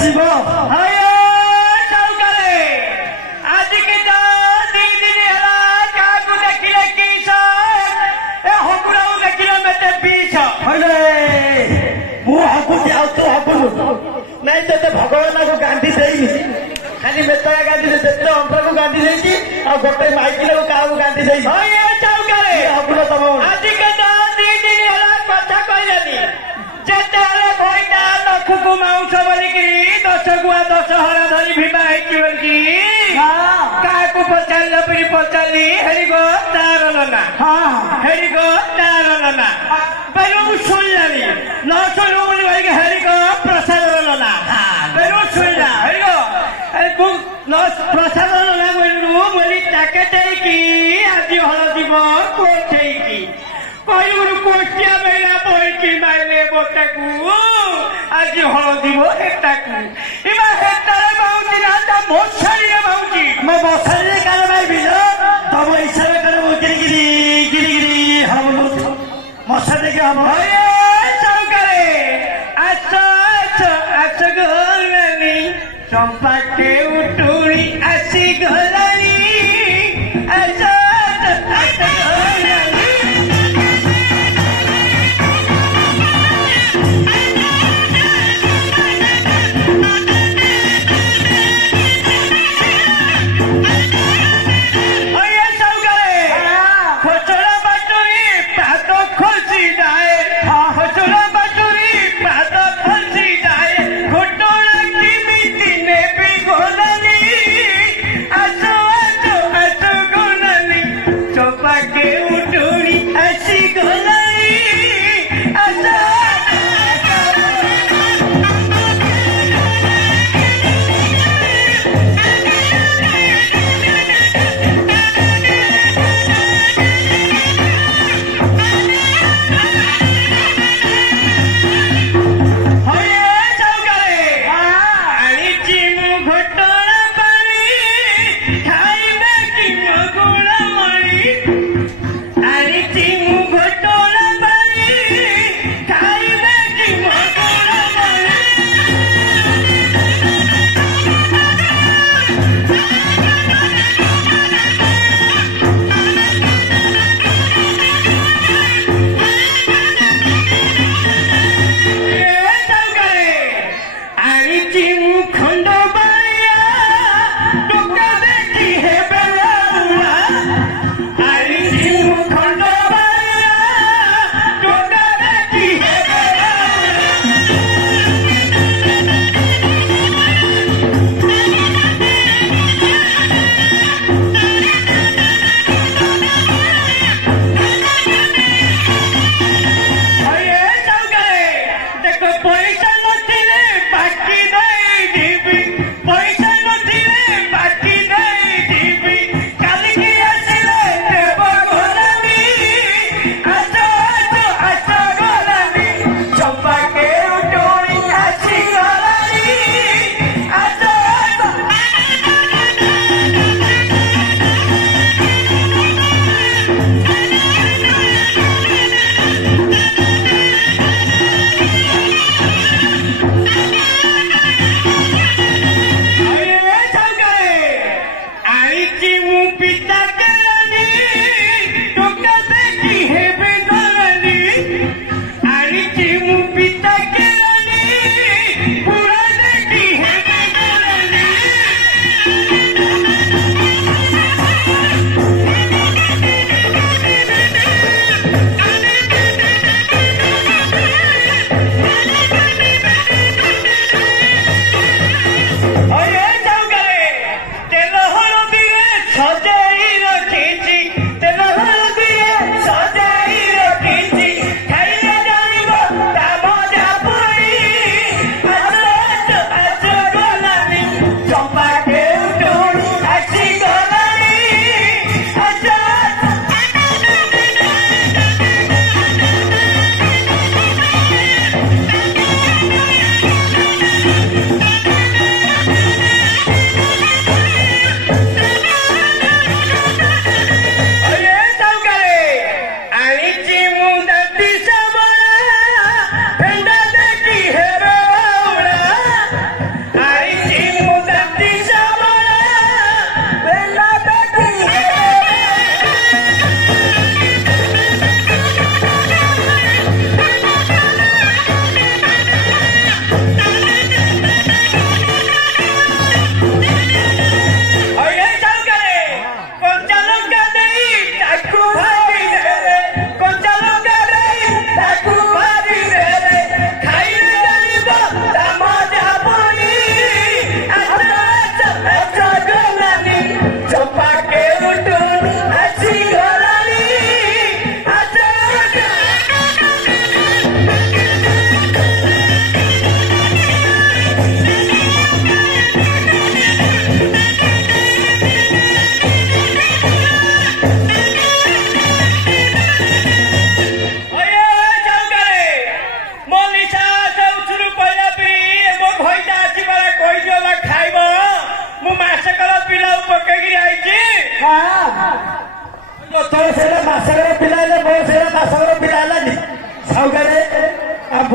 शिव आज के दी दिन क्या देखिले किस हकुरा देखिले मत पीछ मु हकुची आ तू हकुनु नहीं तो भगवान को गांधी देनी खाली मेतरा गांधी देते अंतर को गांधी देकी आ गोटे माइकिल को का गांधी देई हकुन तम आज के दी दिन कथा कहलानी जेते भईटा नखुकु माउस बोलिकी 10 गुआ 10 हरा धरी भीमा होगी काकू पचार पचारि हेरी गो तार ना हेरी गो तार ना बेलू शुणी न शुणु बोली हेरी गो प्रसाद ना बेलू शुणा हेरी गो प्रसाद ना बोलू बोली टाके आज हलदी कोठे कहलू कोटिया बेला बोलकी मारे बोटाकू आज हलदी हेटाकू इमा हेटारे बाउजी ना मशारी बाउजी मैं मशारी काल भाई तम इच्छा कर गिरी गिरी हम मशारी के हम चंपा के उठूरी आसी गलानी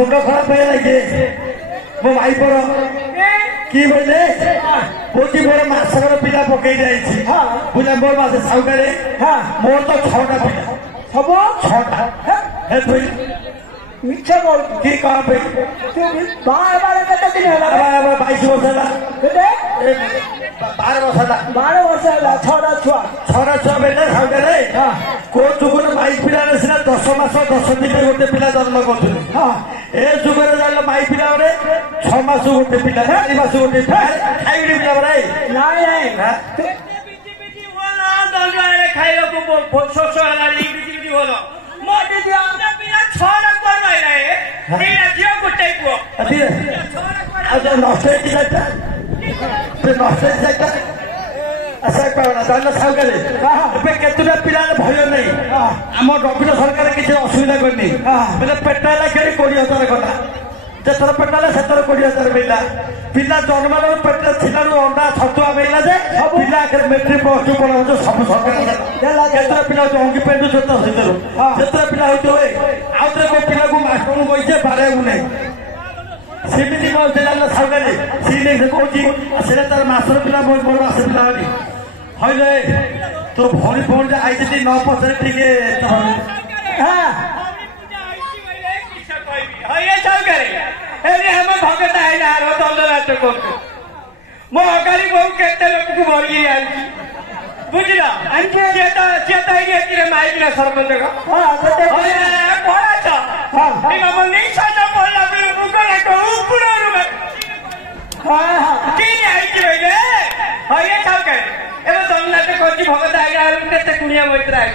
मुंड खराब है मो भाई पर कि बोले कौची मोर मासकर पिला पकई जाए बुझा मोर मास साउकारे मोर तो 6टा पिला सब 6टा मिछ बोल कि कह पे तू बार बार कत दिन होला 22 वर्ष होला केते 12 वर्ष होला 12 वर्ष होला 6टा छुआ बेटा साउकारे को जुगुन माई पिला सिना 10 मास 10 दिन गोटे पिला जन्म करथुनी ए जुगरे जाइलो माई पिला रे 6 मास गोटे पिला 4 मास गोटे पिला खाइडी पिला रे नाही बिजी होला दलगारे खाइलो को शोष होला बिजी होला मोटे दिया हमने पिला 6 कोन भाई रे तेरा जियो गोटे को अति आज नष्ट कि जाता ते नष्ट जाता आशा करा दान साउकारे एबे केतुना पिला भय नै हम रबिन सरकार किसी असुविधा करनी बेले पेटाला खेली 20,000 कथा जेतर पेटाला सेतर 20,000 मिला पिला जन्म पेट थिला अंडा छतुआ मिला जे पिला मेट्रिक प्लस 2 पढ़ा सब सरकार केतरा पिला अंगी पेंडु छोटा सेतरो जेतरा पिला होते होए आउतरे को पिला को मास्टर को कइसे बारे उने सेमिति को देला साउकारे सीने से कोची सेले तार मास्टर पिला मोर मास्टर पिला हनी हइले तो भरी फोन जे आई जति 9 पछरे ठीके हां हये साउकारे एने हम भगत आइला रो दंडराज को मो अगारी बहु केते लोक को भरी आई बुझला अंके चेता ही रे माइक ना सरपंच का हां केते पड़ा था हां ई मम नहीं साटा बोलला मुगला को ऊपर में हां की आई की रे हये साउकारे एबे दंडराज कोची भगत आइला केते कुनिया मैत्र आई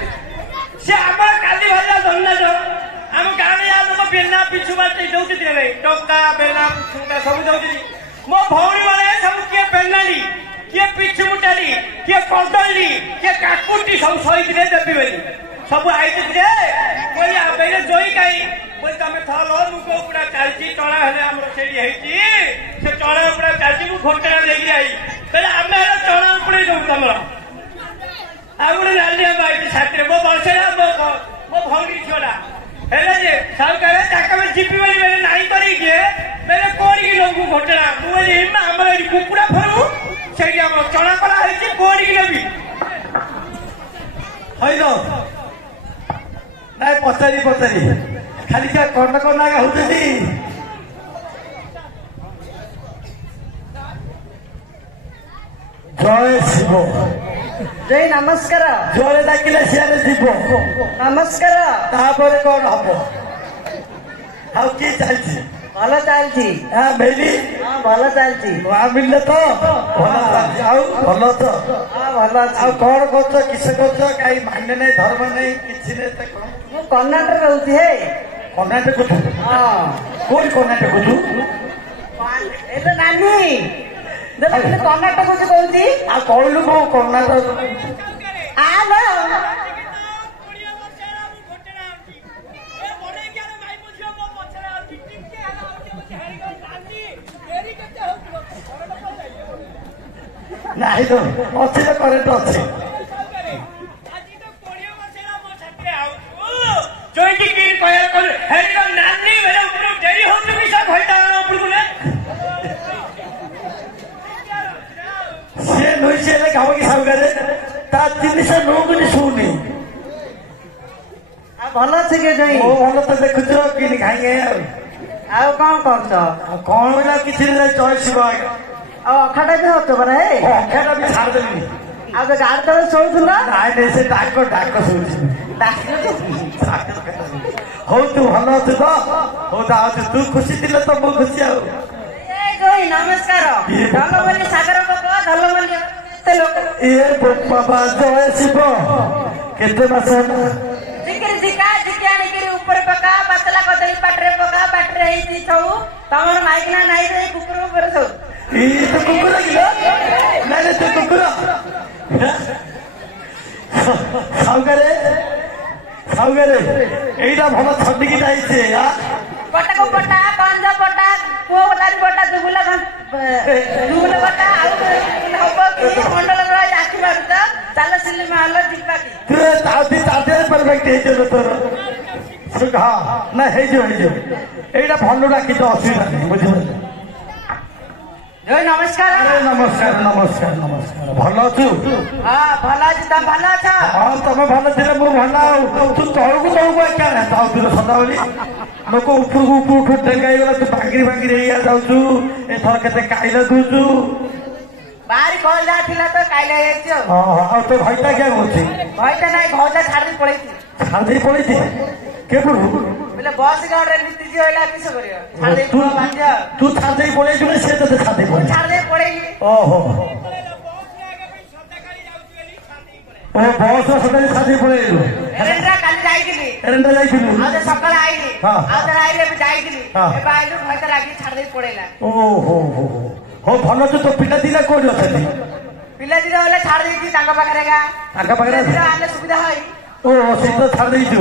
से हमर काली भाजा दंडराज हम गाने आ तो बेना पिछु बाटे दउति रे टोका बेना छुटा सब दउति मो भौरी वाले सब के बेनाली के पिछु मुटाली के कदली के काकुटी सब सहित रे देबी बेली सब आइते रे कोई आबेले जोई काई बोल तमे थलो मुको पुरा चालची टळा हले हमर सेडी हेची से टळा पुरा चालची मु घोटरा लेगी आई पहले हमें टळा पुरे दउ तमरा आउरे नालिया बाई छात्रे मो बलसेला मो भौरी छोड़ा हेले जे साउकारे ताका में जीपी वाली मेरे नाही करी के मेरे कोरी की लोग घोटना मुले इमा हमर कुकुड़ा फरमु सेडी हम चणा कला हेची कोरी की लेबी हइलो नाय पचारी खाली का कोन कोना का होती जय शिव जय नमस्कार जोरे डाकिले सियारे जीव नमस्कार तापरे कोन हबो हाउ की चालची भलो चालची हां बेली हां भलो चालची वा मिलले तो भलो चालची आउ भलो तो हां भलो आ कोन करछ किसे करछ काई मान्य नै धर्म नै किछि नै त कोन मु कर्नाटक रहउती हे कर्नाटक को हां कोन कर्नाटक को एतो नानी देखो कर्नाटक को कहउती आ कहलु को कर्नाटक आ लो नाही तो अच्छे तो करेंट अच्छे जोइटी की कहया कर हेडी का नानी मेरे ऊपर डेरी होते भी सब होता ऊपर को से नई से ले गाव की साउगारे ता तीन से नो गुनी सुनी आ भलो छै के जई ओ भलो तो देखुछ कि खाइए आ कोन करछ कौन वाला किछि रे जय शिव आ अखाटा भी होतो बरे हे अखाटा भी छाड़ देली आ तो गाड़ तो सोउथु ना नाइ नै से डाको सोची हो तू भलो छ तो हो ता तू खुशी दिले तो मो खुशी आ ए गई नमस्कार धलमली सागर को धलमली ते लोक ए बाबा जय शिव केते मास जिकिर जिकानी के ऊपर पका बतला कदली पाटरे पका पाटरे हेती छौ तमर माइक ना नाही रे कुकुर ऊपर छौ ई तो कुकुर गिलो नाले तो कुकुर साउगारे एइटा भलो छड्डी की जाइछे आ पटा कंज पटा को लारी पटा दुगुला पटा आउ हबो की मंडल रो आखि मारत चाल सिनेमा हल जिपा की तू ताती परफेक्ट हे जो तोर ହଁ ନା ହେଇଯିବ ଏଇଟା ଭଲ ଡାକିଛ ଅସୁବିଧା ନାହିଁ ବୁଝିପାରିଲେ। ନମସ୍କାର। ନମସ୍କାର ଭଲ ଅଛୁ? ହଁ ଭଲ ଅଛି। ତମେ ଭଲ ଅଛ? ହଁ ତମେ ଭଲ ଥିଲେ ମୁଁ ଭଲ। ଆଉ ତୁ ତଳକୁ ଏକା ଯାଉଥିଲୁ ସଦାବେଳେ ଲୋକ ଉପରକୁ ଡେଙ୍ଗା ହେଇଗଲା ତୁ ଭାଙ୍ଗିରି ହେଇଆ ଯାଉଛୁ। ଏଥର କେତେ କାଇଲା ଦଉଛୁ। ବାହାରି ଘର ଥିଲା ତ କାଇଲା ହେଇଯାଇଛି ଆଉ ତୋ ଭାଇଟା କିଆ କହୁଛି? ଭାଇଟା ନାଇଁ ଘରଟା ଛାଡିଦେଇ ପଳେଇଛି। ଛାଡିଦେଇ ପଳେଇଛି କେବଳ ବୋଲେ ବସ୍ ଗାଡିରେ ନୀତି ହେଲା କିସ କରିବ? ତୁ ଛାଡିଦେଇ ପଳେଇଛୁ ନା ସେ ତତେ ଛାଡିଦେଇ ପଳେଇଲି। ଓହୋ ବସ୍ ସଦାବେଳେ ଛାଡିଦେଇ ପଳେଇଲୁ। କାଲି ଯାଇଥିଲି ଯାଇଥିଲୁ ଆଉ ସକାଳେ ଆଇଲି ଆଉ ଥରେ ଆଇଲି ଏବେ ଯାଇଥିଲି ଏବେ ଆଇଲୁ ଘରଟା ଲାଗି ଛାଡିଦେଇ ପଳେଇଲା। ଓହୋ ହଉ ଭଲ ଅଛୁ। ତୋ ପିଲା ଦିଟା କୋଉଠି ଅଛନ୍ତି? ପିଲା ଦିଟା ବୋଲେ ଛାଡି ଦେଇଛି ତାଙ୍କ ପାଖରେ ଆଣିଲେ ସୁବିଧା হয়। ଓ ସେଇ ତ ଛାଡି ଦେଇଛୁ।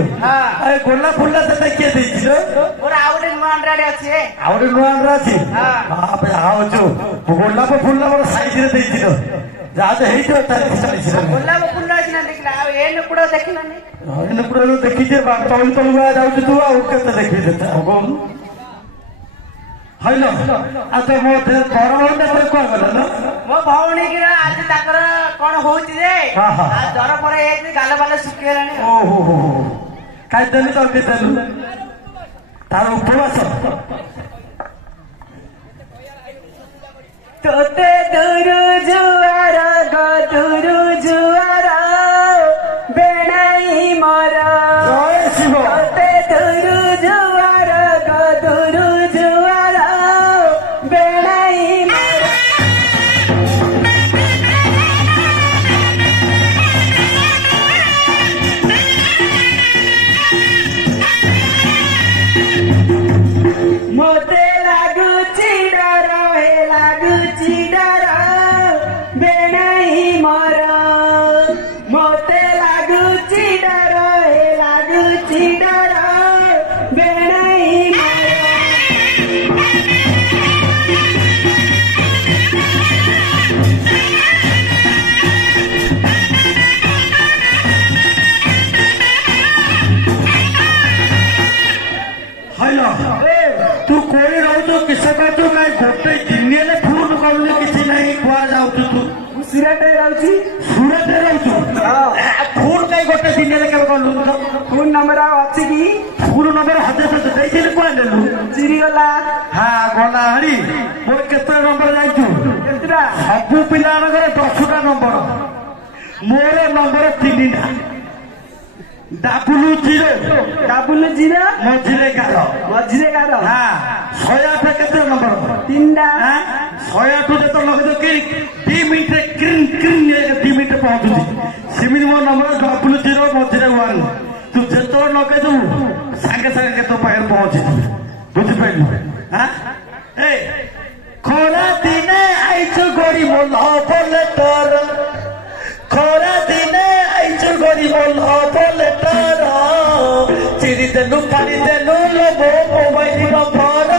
ଗୋଲା ଫୁଲା ସେଟା କିଏ ଦେଇଛି? ମୋର ଆଉ ଗୋଟେ ନୂଆ ଆଣ୍ଡ୍ରାଡେ ଅଛି। ଆଉ ଗୋଟେ ନୂଆ ଆଣ୍ଡ୍ରା ଅଛି? ଆଉଛୁ ଗୋଲାପ ଫୁଲ ମୋର ସାଇଜରେ ଦେଇଛି ତ ଯାହା ହେଇଥିବ ଗୋଲାପ ଫୁଲ ଅଛି ନା ଦେଖିଲା ଆଉ ଏ ନୁକୁଡ ଦେଖିଲାନି। ଏ ନୁକୁଡ ଦେଖିଛେ ତଳୁ ଯାଉଛୁ ତୁ ଆଉ କେତେ ଦେଖିଛେ ହଇଲ। ଆଉ ତ ମୋ ବଡ ଭଉଣୀ କୁଆ ଗଲ ନା? ମୋ ଭଉଣୀ କି ଆଜି ତାଙ୍କର କଣ ହଉଛି ଯେ ଜର ପଡେ ହେଇଛି ଗାଲ ବାଲ ଶୁଖିଗଲାଣି। ଓହୋ ଖାଇଦେଲୁ ତରକାରୀ ଦେଲୁ ତାର ଉପବାସ। ତୋତେ ଦୁରୁ ଜୁଆର ଗଦୁରୁ ଜୁଆର ବେଣାଇ ମର। ତୋତେ ଦୁରୁ ଜୁଆର ଗଦୁରୁ ଜୁଆର ବେଣାଇ ମର। ମତେ ଲାଗୁଛି ଡର ଲାଗୁଛି ଡର ବେଣାଇ ମର। ମତେ ଲାଗୁଛି ଡର ଲାଗୁଛି ଡର ବେଣାଇ ମର। ହଇଲ ତୁ କୋଳି ରହୁଛୁ କିସ କରୁଛୁ? କାଇଁ ଗୋଟେ ଦିନିଆରେ ଫୋନ କରୁନି କିଛି ନାହିଁ। କୁଆଡେ ଯାଉଛୁ ତୁ? ସୁରଟରେ ରହୁଛି। ସୁରଟରେ ରହୁଛୁ? ଫୋନ କାଇଁ ଗୋଟେ ଦିନିଆରେ କେବେ କଲୁ? ଫୋନ ନମ୍ବର ଅଛି କି? ଫୋନ ନମ୍ବର ହଜାର ଦେଇଥିଲି କୁଆଡେ ନେଲୁ? ଚିରିଗଲା। ଗଲା ହାରି ମୋର କେତେ ନମ୍ବର ଯାଇଛୁ? କେତେଟା? ସବୁ ପିଲାମାନଙ୍କର 10ଟା ନମ୍ବର ମୋର ନମ୍ବର 3ଟା। ଡାବୁଲୁ ଜିରୋ ମଝିରେ ଗାର 108 କେତେ ନମ୍ବର? 3ଟା। 108 ଯେତେ ଲଗେଇ 2 ମିନିଟରେ 2 ମିନିଟରେ ପହଞ୍ଚୁଛି। ସେମିତି ମୋ ନମ୍ବର ଡାବୁଲୁ ଜିରୋ ମଝିରେ 1। ତୁ ଯେତେବେଳେ ଲଗେଇଦବୁ ସାଙ୍ଗେ ସାଙ୍ଗେ ତୋ ପାଖରେ ପହଞ୍ଚିଯିବୁ। ବୁଝିପାରିଲୁ? ଖରା ଦିନେ ଆଇଛୁ ଗରିବ ଲଭ ଲେଟର। ଖରା ଦିନେ ଆଇଛୁ ଗରିବ ଲଭ ଲେଟର। ଚିରି ଦେଲୁ ପାଣି ଦେଲୁ ମୋ ମୋବାଇଲ ନମ୍ବର।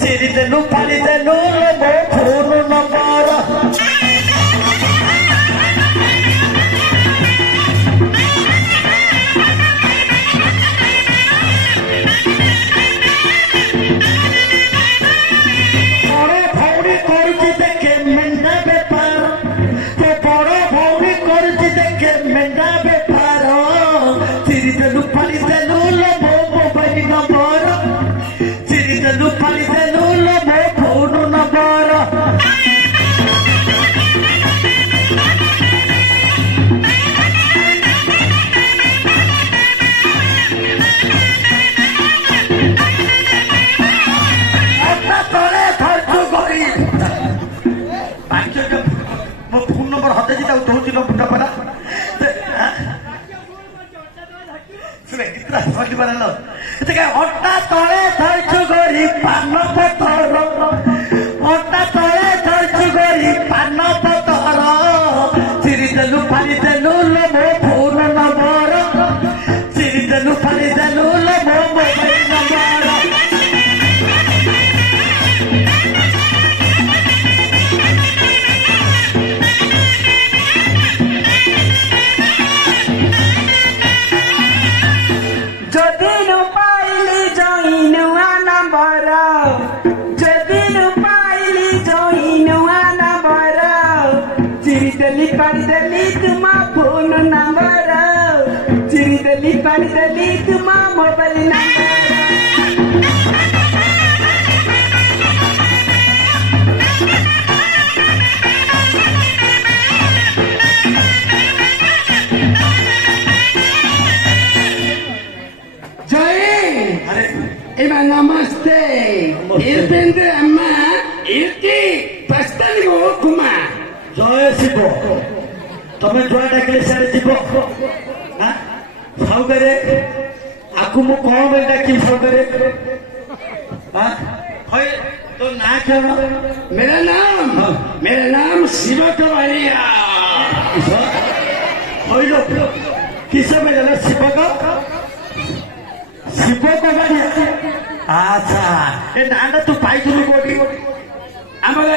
ଚିରି ଦେଲୁ ପାଣି ଦେଲୁ ମୋ ଫୋନ ନମ୍ବର। ଅଣ୍ଟା ତଳେ ଧରିଛୁ ଗରି ପାନ ପତର। ଅଣ୍ଟା ତଳେ ଧରିଛୁ ଗରି ପାନ ପତର। ଚିରି ଦେଲୁ ପାଣି ଦେଲୁ ମୋ ଫୋନ ନମ୍ବର। ଚିରି ଦେଲୁ ପାଣି ଦେଲୁ ମୋ ମୋବାଇଲ ନମ୍ବର। ଯଦି फोन नंबर चिरी देली पानी देली तुम mobile number Ima namaste. Irpende amma irki pastani go kuma. জয় শিব তুমি জয় ডাকিলে সিয়াড়ে ଯିବ না সাউকারে আকু মু কোন বেল ডাকি সাউকারে হ্যাঁ হয় তো না কেন मेरा नाम शिव कवरिया. হইল কিসে মেলে শিব শিব কবাড়িয়া আচ্ছা এ নাটা তুই পাইছিলু কোটি हमारा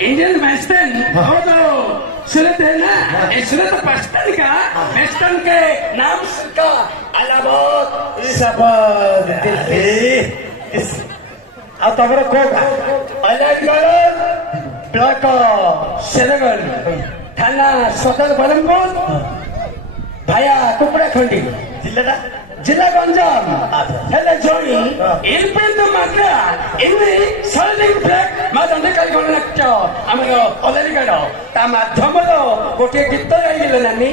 इंडियन वेस्टर्न वो तो सुनते हैं ना ये सुने तो वेस्टर्न का वेस्टर्न के नाम का अलाहाबाद ଆଉ ତମର କୋଉଟା अलीगढ़ ब्लॉक शेरगढ़ थाना सदर बरमपुर भाया कुपड़ा खंडी जिला गंजाम हेले जोड़ी इनपेंट मात्र इन्नी सर्जिंग ब्रेक मादंडे कल गणनाट्य आमर अलीगढ़ ता माध्यमर गोटे गीत गाइले नानी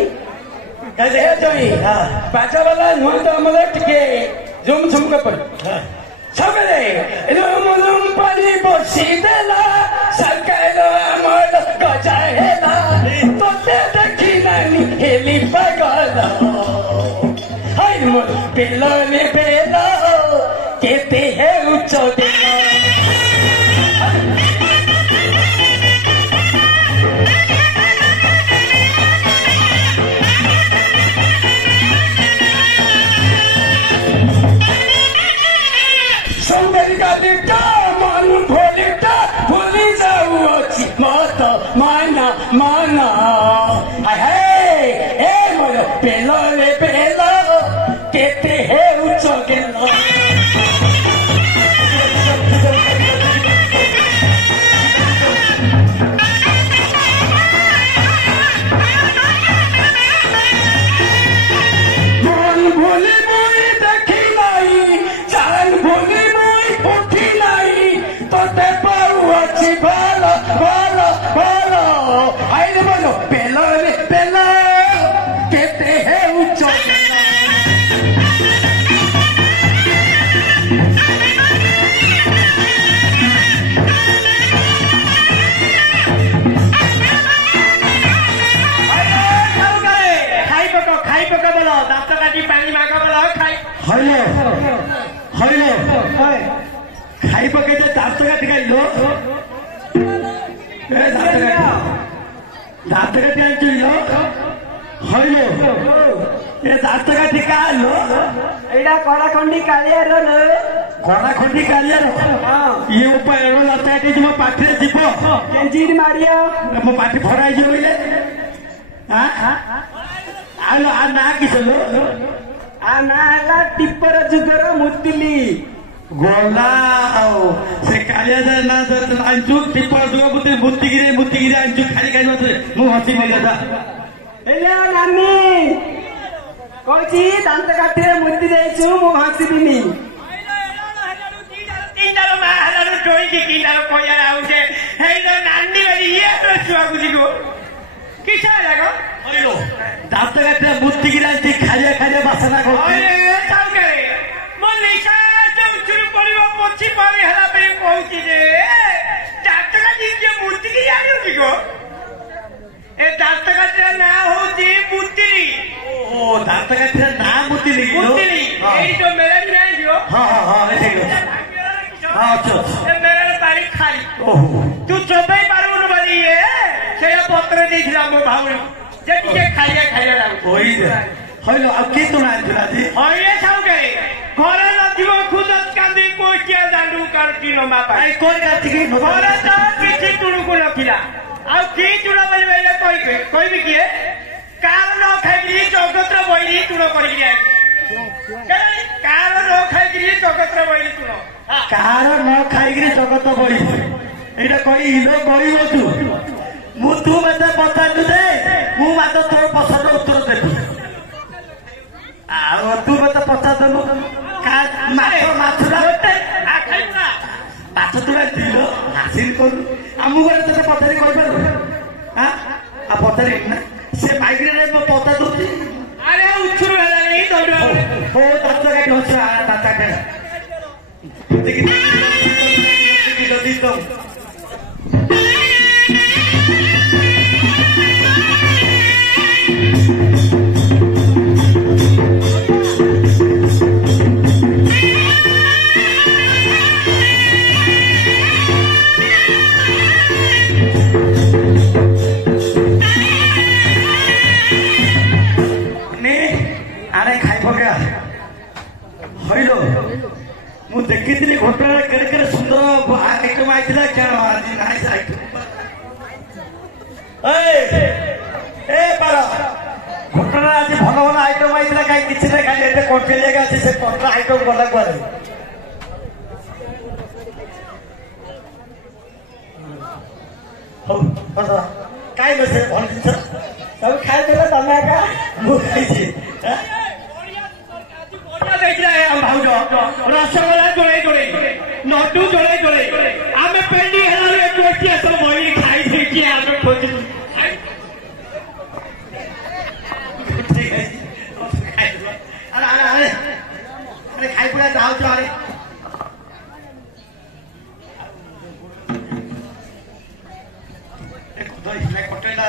हे जोई बाजा वाला नुआ तो आमर टिके झुम झुम के पर सबरे रुम रुम पानी बसी देला सरकार आमर गजाहेला तोते देखी नानी हेली पागल बेलो ने बेलो कहते हैं उच्चो देलो सौंदर्य का दिखता मन भोलिता भूली जाऊ अच्छी मत माना माना हाय ए मोरो बेलो ने बेलो कहते हैं उच्चो गेलो मन भोली मुई देखी नहीं जान भोली मुई उठी नहीं तो ते पाऊ अच्छी भालो भालो भालो आइले बोलो बेलो रे बेलो कहते हैं उच्चो गेलो ଖାଇ ପକେଇତେ ଦାନ୍ତ କାଟି ଖାଇଲ ଦାନ୍ତ କାଟି ଆଣିଛୁ ହଇଲ ଏ ଦାନ୍ତ କାଟି କାଲ ଏଇଟା କଳାଖଣ୍ଡି କାଳିଆର କଳାଖଣ୍ଡି କାଳିଆର ଇଏ ଉପାୟ ଦାନ୍ତ କାଟି ମୋ ପାଟିରେ ଯିବ କେଞ୍ଜିରି ମାରିଆ ମୋ ପାଟି ଭରା ହେଇଯିବ ବୋଇଲେ ଆ ନା କିସ ଆ ନା ହେଲା ଟିପର ଯୁଗର ମୁତିଲି ଗଲା ଆଉ ସେ କାଳିଆ ନା ଆଣିଛୁ ଟିପର ଯୁଗ ମୁତିକିରି ଆଣିଛୁ ଖାଲି ଖାଇ ନଥିଲେ ମୁଁ ହସି ନେଇଗଲା ହେଲେ ନାନୀ କହୁଛି ଦାନ୍ତ କାଠିରେ ମୁତି ଦେଇଛୁ ମୁଁ ହସିବିନି ଦାନ୍ତ କାଠିରେ ମୁତିକିରି ଆଣିଛି ଖାଇବା ଖାଇବା ବାସନା କରୁଛି ପଛି ପାଣି ହେଲା ପାଇଁ କହୁଛି ଯେ ଦାନ୍ତ କାଠି ଯେ ମୂର୍ତ୍ତିକି ଜାଣିଛି ଗୋ ଏ ଦାନ୍ତ କାଠିର ନାଁ ହଉଛି ମୁତିଲି ଦାନ୍ତ କାଠିର ନାଁ ମୁତିଲି ଏଇ ଯୋଉ ମେଳାଟି ନାହିଁ ଯିବ ମେଳାରେ ପାଣି ଖାଇ ତୁ ଚୋବେଇ ପାରିବୁନୁ ବୋଲି ଇଏ ସେଇଆ ପତ୍ର ଦେଇଥିଲା ମୋ ଭାଉଣୀ ଯେ ଟିକେ ଖାଇବା ଲାଗୁଛି ହଇଲ ଆଉ କିଏ ତୁମେ ଆଣିଥିଲା ଆଜି ହଇଏ ସାଉକାରେ ଘରେ ନଥିବ ଖୁଦ କାନ୍ଦି କୋଟିଆ ଦାଣ୍ଡୁ କାଟି ନବା ପାଇଁ ଘରେ ତ କିଛି ତୁଣୁକୁ ନଥିଲା ଆଉ କି ତୁଣ ବୋଲିଲେ କହିବି କିଏ କାର ନ ଖାଇକିରି ଜଗତ୍ର ବୈରୀ ତୁଣ କରିକି କାର ନ ଖାଇକିରି ଜଗତ୍ର ବୈରୀ ତୁଣ କାର ନ ଖାଇକିରି ଜଗତ ବୈରୀ ଏଇଟା କହି ଇଲୋ ଗରିବ ତୁ ମୁଁ ତୁ ମତେ ପଚାରିଲୁ ଯେ ମୁଁ ମାତ୍ର ତୋର ପ୍ରଶ୍ନର ଉତ୍ତର ଦେବି। ଆଉ ତୁ ମତେ ପଚାରିଦେଲୁ ମାଛଟା ମାଛ ତୁରା ଦିଲ ହାସିଲ କଲୁ ଆମକୁ ଗଲେ ତତେ ପଚାରି କହିପାରିବୁ ଆଉ ପଚାରି ନା ସେ ମାଇଗ୍ରେନରେ ମୋ ପଚା ଦଉଛି। ଆରେ ଉଛୁରୁ ହେଲାନି ହଉ ତାଚ କାଟି ହସ ତାଚା ଖେଳ ଯଦି ତ হইল ମୁଁ ଦେଖିଥିଲି ଘଟଣା କେଡ଼େ କେଡ଼େ ସୁନ୍ଦର ଆଇଟମ ଆଇଥିଲା କେଣ ଆଜି ନାହିଁ ପାର ଘଟଣା ଆଜି ଭଲ ଭଲ ଆଇଟମ ଆଇଥିଲା କାହିଁ କିଛି ନାହିଁ ଖାଲି ଏତେ କଣ୍ଟ୍ରି ଜାଗା ଅଛି ସେ କଣ୍ଟ୍ରା ଆଇଟମ ଗଲା କୁଆଡେ ହଉ କାହିଁ ବସେ ଭଲ ଜିନିଷ ସବୁ ଖାଇଦେଲେ ତମେ ଏକା ମୁଁ ଖାଇଛି ଭାଉଜ ରସଗୋଲା ଜୋଳେଇ ଜୋଳେଇ ନଟୁ ଜୋଳେଇ ଜୋଳେଇ ଆମେ ପେଣ୍ଡି ହେଲାରୁ ଏଠି ଆସ ବହି ଖାଇ ଦେଇକି ଆମେ ଖୋଜିଲୁ ଖାଇ ପୁରା ଯାଉଛ ଆରେ ହୋଟେଲଟା